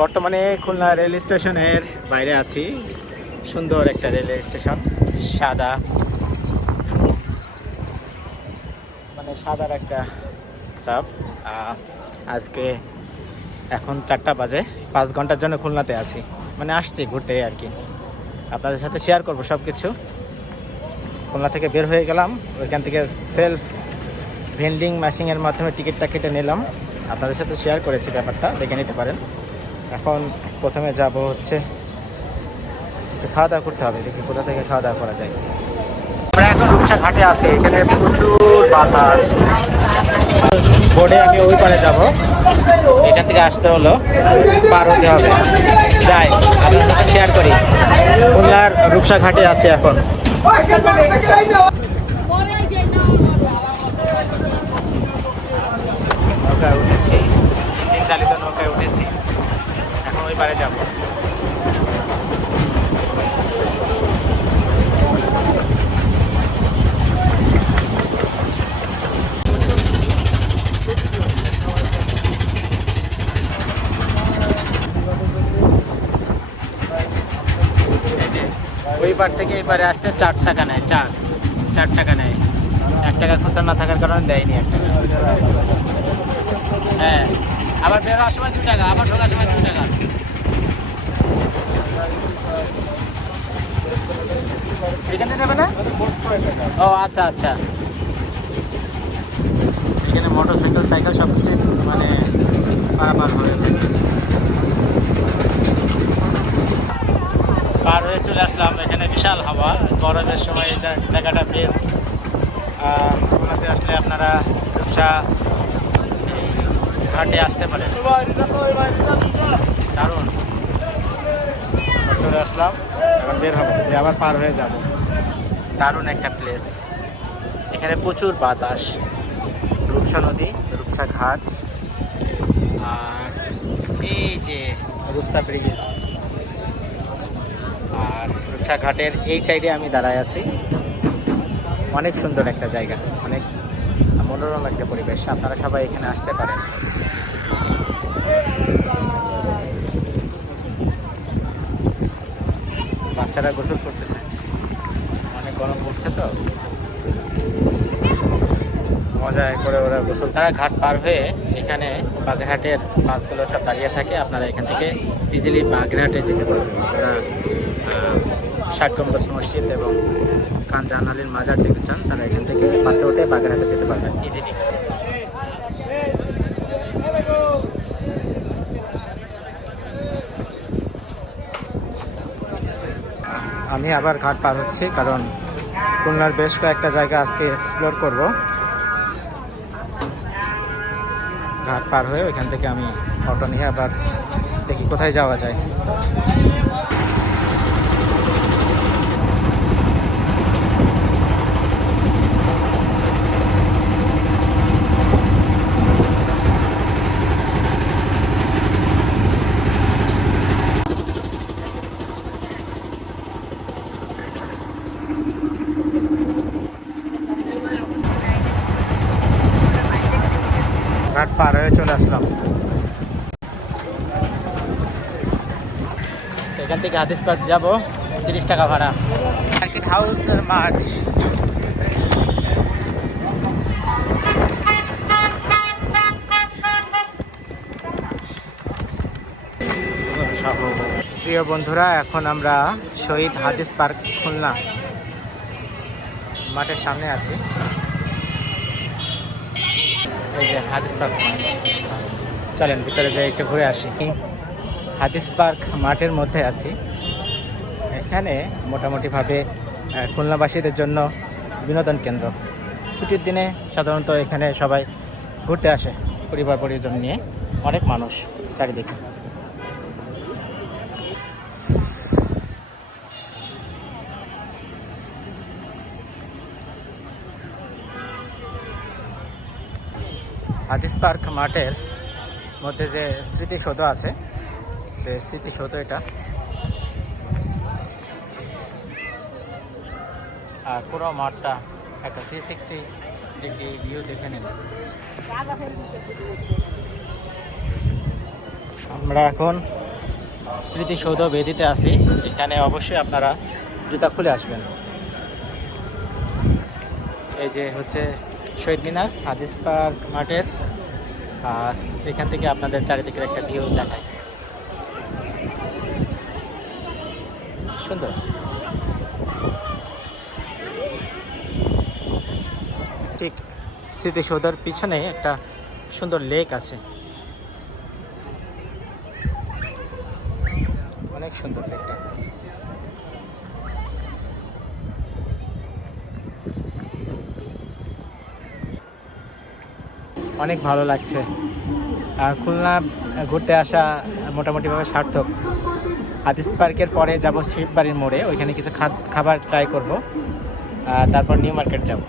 বর্তমানে খুলনা রেল স্টেশনের বাইরে আছি। সুন্দর একটা রেল স্টেশন, সাদা। মানে সাদার একটা চাপ আজকে এখন চারটা বাজে, পাঁচ ঘণ্টার জন্য খুলনাতে আছি। মানে আসছি ঘুরতে আর কি। আপনাদের সাথে শেয়ার করব সব কিছু খুলনা থেকে বের হয়ে গেলাম, ওইখান থেকে সেলফ ভেন্ডিং মেশিনের মাধ্যমে টিকিটটা কেটে নিলাম। আপনাদের সাথে শেয়ার করেছি ব্যাপারটা, দেখে নিতে পারেন। এখন প্রথমে যাব হচ্ছে একটু খাওয়া দাওয়া করতে হবে, দেখি কোথা থেকে খাওয়া দাওয়া করা যায়। আমরা এখন রূপসা ঘাটে আছি, এখানে প্রচুর বাতাস। বোর্ডে আমি ওই পারে যাব, এখান থেকে আসতে হলো, পার হতে হবে। যাই আপনার সাথে শেয়ার করি। খুলনার রূপসা ঘাটে আছি এখন। নৌকায় উঠেছি চালিত নৌকায় উঠেছি। পারে যাব। ওই পার থেকে এই পারে আসতে চার টাকা নেয়, চার। চার টাকা নেয়। এক টাকা খুচরা না থাকার কারণে দেয়নি এক টাকা। হ্যাঁ। আবার বের হওয়ার সময় দু টাকা, আবার ঢোকার সময় দু টাকা। এখানে দেবে না? ও আচ্ছা আচ্ছা। এখানে মোটর সাইকেল সাইকেল সব কিছু মানে পারাপার হয়ে পার হয়ে চলে আসলাম। এখানে বিশাল হাওয়া। গরমের সময় এটা জায়গাটা বেস্ট ওনাতে আসলে আপনারা ব্যবসা ঘাটে আসতে পারেন। দারুণ। চলে আসলাম। বের হব আবার পার হয়ে যাব। দারুণ একটা প্লেস এখানে প্রচুর বাতাস। রূপসা নদী, রূপসা ঘাট, আর এই যে রূপসা ব্রিজ আর রূপসা ঘাটের এই সাইডে আমি দাঁড়ায় আছি। অনেক সুন্দর একটা জায়গা। অনেক মনোরম একটা পরিবেশ। আপনারা সবাই এখানে আসতে পারেন। বাচ্চারা গোসল করতেছে। অনেক গরম পড়ছে তো। মজায় করে ওরা গোসল তারা ঘাট পার হয়ে এখানে বাগেরহাটের বাসগুলো সব দাঁড়িয়ে থাকে। আপনারা এখান থেকে ইজিলি বাগেরহাটে যেতে পারবেন। ওরা ষাট মসজিদ এবং খান জাহান মাজার দেখতে চান, তারা এখান থেকে বাসে উঠে বাগেরহাটে যেতে পারবেন। ইজিলি। আমি আবার ঘাট পার হচ্ছি, কারণ খুলনার বেশ কয়েকটা জায়গা আজকে এক্সপ্লোর করব। ঘাট পার হয়ে ওইখান থেকে আমি অটো নিয়ে আবার দেখি কোথায় যাওয়া যায় ঘাট পার হয়ে চলে আসলাম। এখান থেকে হাদিস পার্ক যাব তিরিশ টাকা ভাড়া। মার্কেট হাউস মাঠ। প্রিয় বন্ধুরা এখন আমরা শহীদ হাদিস পার্ক খুলনা মাঠের সামনে আছি। এই যে হাদিস পার্ক চলেন, ভিতরে যাই, একটু ঘুরে আসি হাদিস পার্ক মাঠের মধ্যে আছি। এখানে মোটামুটিভাবে খুলনাবাসীদের জন্য বিনোদন কেন্দ্র। ছুটির দিনে সাধারণত এখানে সবাই ঘুরতে আসে পরিবার পরিজন নিয়ে। অনেক মানুষ চারিদিকে। হাদিস পার্ক মাঠের মধ্যে যে স্মৃতিসৌধ আছে, সে স্মৃতিসৌধ এটা। আর পুরো মাঠটা একটা থ্রি সিক্সটি ডিগ্রি ভিউ দেখে নিন। আমরা এখন স্মৃতিসৌধ বেদিতে আছি। এখানে অবশ্যই আপনারা জুতা খুলে আসবেন। এই যে হচ্ছে শহীদ মিনার, হাদিস পার্ক মাঠের, আর এখান থেকে আপনাদের চারিদিকের একটা ভিউ দেখায় সুন্দর। ঠিক স্মৃতিসৌধের পিছনে একটা সুন্দর লেক আছে অনেক সুন্দর লেকটা অনেক ভালো লাগছে। আর খুলনা ঘুরতে আসা মোটামুটিভাবে সার্থক। হাদিস পার্কের পরে যাব শিববাড়ির মোড়ে, ওইখানে কিছু খাবার ট্রাই করব। তারপর নিউ মার্কেট যাব।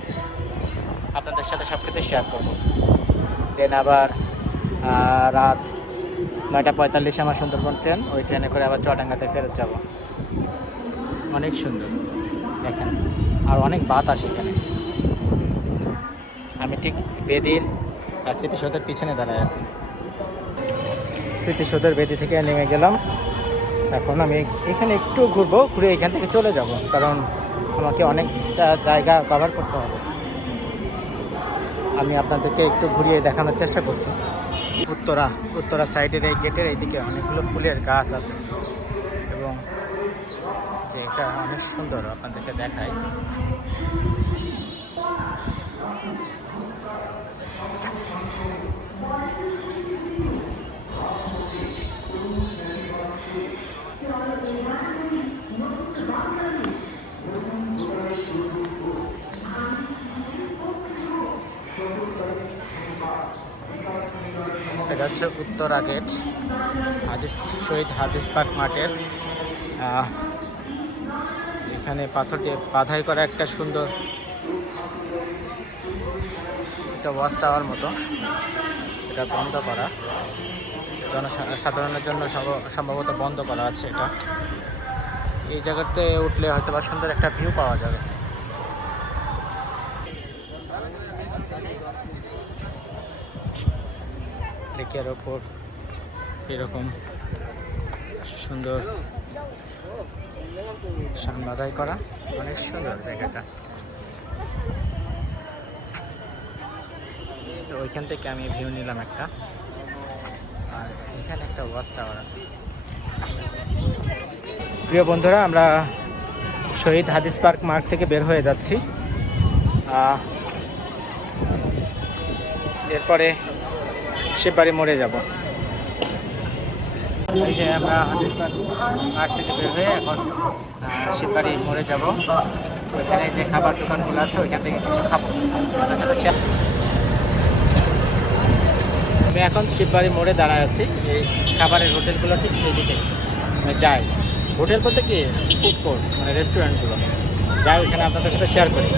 আপনাদের সাথে সব কিছু শেয়ার করব। দেন আবার রাত নয়টা পঁয়তাল্লিশে আমার সুন্দরবন ট্রেন, ওই ট্রেনে করে আবার চুয়াডাঙ্গাতে ফেরত যাব। অনেক সুন্দর। দেখেন, আর অনেক বাত বাতাস এখানে। আমি ঠিক বেদির স্মৃতিসৌধের পিছনে দাঁড়ায় আছি। স্মৃতিসৌধের বেদি থেকে নেমে গেলাম। এখন আমি এখানে একটু ঘুরবো, ঘুরে এখান থেকে চলে যাব, কারণ আমাকে অনেকটা জায়গা কভার করতে হবে। আমি আপনাদেরকে একটু ঘুরিয়ে দেখানোর চেষ্টা করছি। উত্তরা উত্তরা সাইডের এই গেটের এইদিকে অনেকগুলো ফুলের গাছ আছে। এবং যে এটা অনেক সুন্দর আপনাদেরকে দেখাই এটা হচ্ছে উত্তরা গেট হাদিস, শহীদ হাদিস পার্ক মাঠের এখানে পাথর দিয়ে বাধাই করা একটা সুন্দর একটা ওয়াচ টাওয়ার মতো। এটা বন্ধ করা। জনসাধারণের জন্য সম্ভ- সম্ভবত বন্ধ করা আছে এটা। এই জায়গাতে উঠলে হয়তো বা সুন্দর একটা ভিউ পাওয়া যাবে। লেকের ওপর। এরকম সুন্দর সান বাধাই করা। অনেক সুন্দর জায়গাটা। তো ওইখান থেকে আমি ভিউ নিলাম একটা। আর এখানে একটা ওয়াচ টাওয়ার আছে। প্রিয় বন্ধুরা, আমরা শহীদ হাদিস পার্ক মার্ক থেকে বের হয়ে যাচ্ছি। এরপরে এই যে আমরা থেকে বের হয়ে এখন মোড়ে যাব। ওইখানে যে খাবার দোকানগুলো আছে, ওইখান থেকে কিছু খাব। আমি এখন শিববাড়ি মোড়ে দাঁড়ায় আছি। এই খাবারের হোটেলগুলো ঠিক এইদিকে। মানে যাই। হোটেল বলতে কি? ফুড কোর্ট মানে রেস্টুরেন্টগুলো যাই, ওইখানে আপনাদের সাথে শেয়ার করি।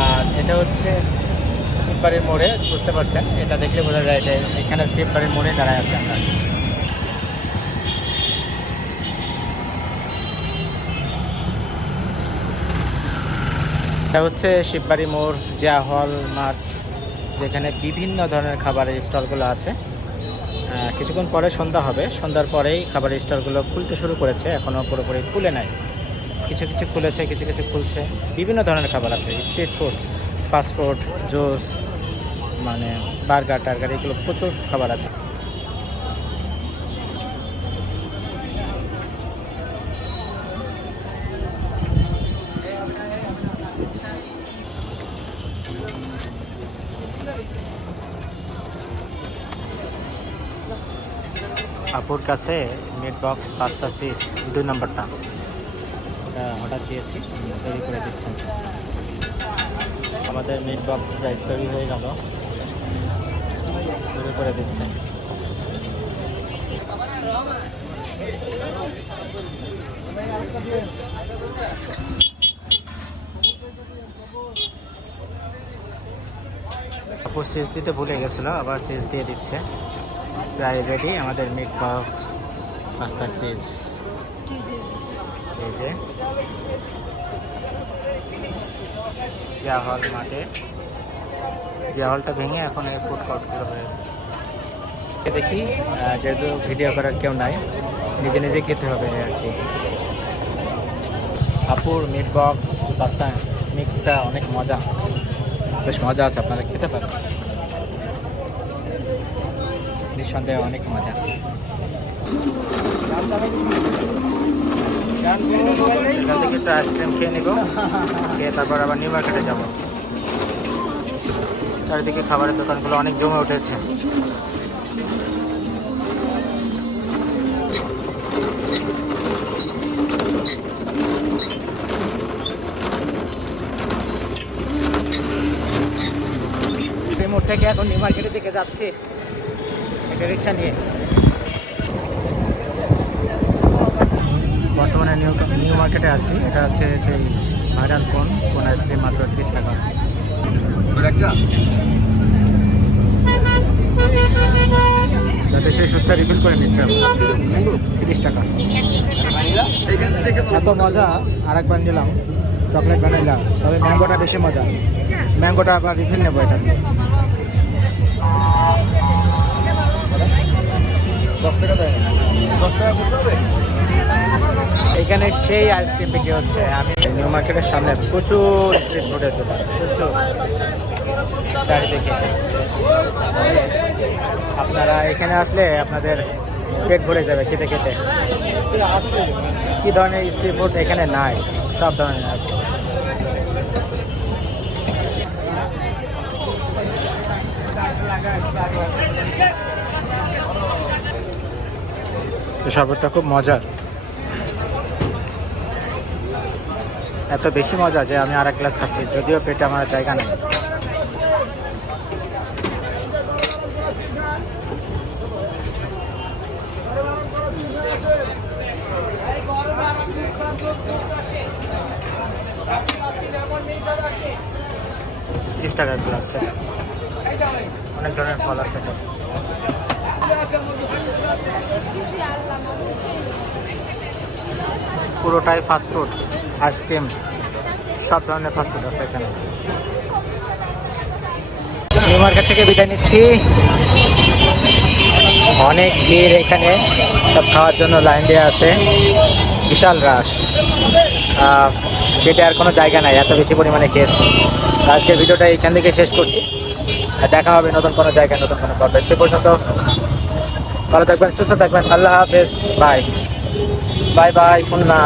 আর এটা হচ্ছে শিববাড়ির মোড়ে, বুঝতে পারছেন? এটা দেখলে বোঝা যায় যে এখানে শিববাড়ির মোড়ে দাঁড়ায় আছে আমরা। এটা হচ্ছে শিববাড়ি মোড়, জিয়া হল, মাঠ, যেখানে বিভিন্ন ধরনের খাবারের স্টলগুলো আছে। কিছুক্ষণ পরে সন্ধ্যা হবে। সন্ধ্যার পরেই খাবারের স্টলগুলো খুলতে শুরু করেছে। এখনও পুরোপুরি খুলে নাই। কিছু কিছু খুলেছে, কিছু কিছু খুলছে। বিভিন্ন ধরনের খাবার আছে। Street food, fast food, juice মানে বার্গার টার্গার এগুলো প্রচুর খাবার আছে। আপুর কাছে মিট বক্স পাস্তা চিজ দুই নম্বরটা। এটা অর্ডার দিয়েছি তৈরি করে দিচ্ছেন। আমাদের মিট বক্স তৈরি হয়ে গেল। তৈরি করে দিচ্ছে। চিজ দিতে ভুলে গেছিল, আবার চিজ দিয়ে দিচ্ছে। প্রায় রেডি আমাদের মিট বক্স পাস্তা চিজ এই যে। জিয়া হল মাঠে। হলটা ভেঙে এখন এই ফুড কোর্টগুলো হয়েছে। দেখি যেহেতু ভিডিও করার কেউ নাই নিজে নিজে খেতে হবে আর কি। আপুর মিট বক্স পাস্তা মিক্সটা অনেক মজা। বেশ মজা আছে আপনারা খেতে পারেন। নিঃসন্দেহে অনেক মজা। আইসক্রিম খেয়ে নিব খেয়ে তারপর আবার নিউ মার্কেটে যাব। চারিদিকে খাবারের দোকানগুলো অনেক জমে উঠেছে। মোড় থেকে এখন নিউ মার্কেটের দিকে যাচ্ছি। একটা রিক্সা নিয়ে। বর্তমানে নিউ নিউ মার্কেটে আছি। এটা হচ্ছে সেই ভাইরাল কোন কোন আইসক্রিম মাত্র তিরিশ টাকা। যাতে সেই সুস্থ রিফিল করে নিচ্ছে। তিরিশ টাকা। এত মজা আর একবার নিলাম। Chocolate vanilla. তবে ম্যাঙ্গোটা বেশি মজা। ম্যাঙ্গোটা আবার রিফিল নেব এটা দিয়ে। দশ টাকা দেয় এখানে সেই আইসক্রিম বিক্রি হচ্ছে। আমি নিউ মার্কেটের সামনে প্রচুর স্ট্রিট ফুডের দোকান, প্রচুর। চারিদিকে। আপনারা এখানে আসলে আপনাদের পেট ভরে যাবে খেতে খেতে। কি ধরনের স্ট্রিট ফুড এখানে নাই? সব ধরনের আছে। শরবতটা খুব মজার। এত বেশি মজা যে আমি আর এক গ্লাস খাচ্ছি, যদিও পেটে আমার জায়গা নেই। ত্রিশ টাকার গ্লাস। অনেক ধরনের ফল আছে পুরোটাই ফাস্টফুড আইসক্রিম সব ধরনের ফাস্টফুড আছে এখানে। নিউ মার্কেট থেকে বিদায় নিচ্ছি। অনেক ভিড় এখানে, সব খাওয়ার জন্য লাইন দেওয়া আছে। বিশাল রাশ পেটে আর কোনো জায়গা নাই, এত বেশি পরিমাণে খেয়েছি। তো আজকের ভিডিওটা এখান থেকে শেষ করছি। দেখা হবে নতুন কোনো জায়গায়, নতুন কোনো পর্বে। সে পর্যন্ত ভালো থাকবেন সুস্থ থাকবেন। আল্লাহ হাফেজ। বাই। Bye bye Khulna.